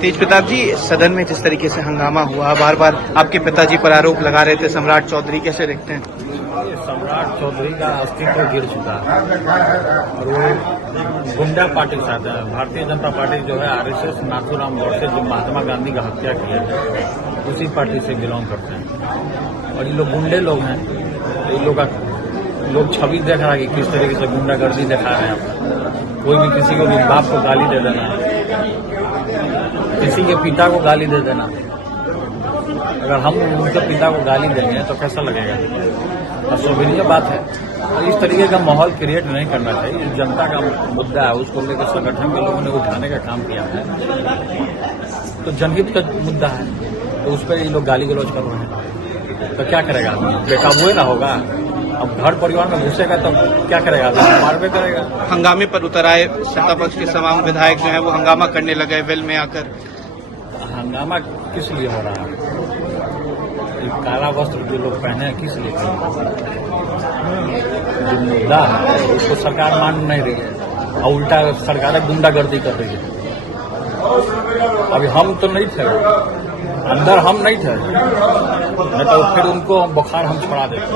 तेज प्रताप जी, सदन में जिस तरीके से हंगामा हुआ, बार बार आपके पिताजी पर आरोप लगा रहे थे सम्राट चौधरी, कैसे देखते हैं? ये सम्राट चौधरी का अस्तित्व गिर चुका है और वो गुंडा पार्टी के साथ है। भारतीय जनता पार्टी जो है आरएसएस नाथूराम गोडसे जो महात्मा गांधी का हत्या किया है उसी पार्टी से बिलोंग करते हैं और ये लोग गुंडे लोग हैं। ये लोग छवि देख रहा है कि किस तरीके से गुंडागर्दी दिखा रहे हैं। कोई भी किसी को भी बाप को गाली दे देना, किसी के पिता को गाली दे देना। अगर हम उनके पिता को गाली देंगे तो कैसा लगेगा? अशोभनीय बात है। तो इस तरीके का माहौल क्रिएट नहीं करना चाहिए। जनता का मुद्दा है, उसको लेकर संगठन के लोगों ने उठाने का काम किया है। तो जनहित का मुद्दा है, तो उस पर ये लोग गाली गलौज कर रहे हैं। तो क्या करेगा? बेकाबू ना होगा। अब घर परिवार में घुसेगा तो क्या करेगा? मारवे करेगा। हंगामे पर उतर आए सत्ता पक्ष के तमाम विधायक जो है वो हंगामा करने लगे वेल में आकर। हंगामा किस लिए हो रहा है? काला वस्त्र जो लोग पहने हैं किस लिए? जो मुद्दा है उसको सरकार मान नहीं रही है और उल्टा सरकार गुंडागर्दी कर रही है। अभी हम तो नहीं थे, अंदर हम नहीं थे, नहीं तो फिर उनको बुखार हम छोड़ा देते।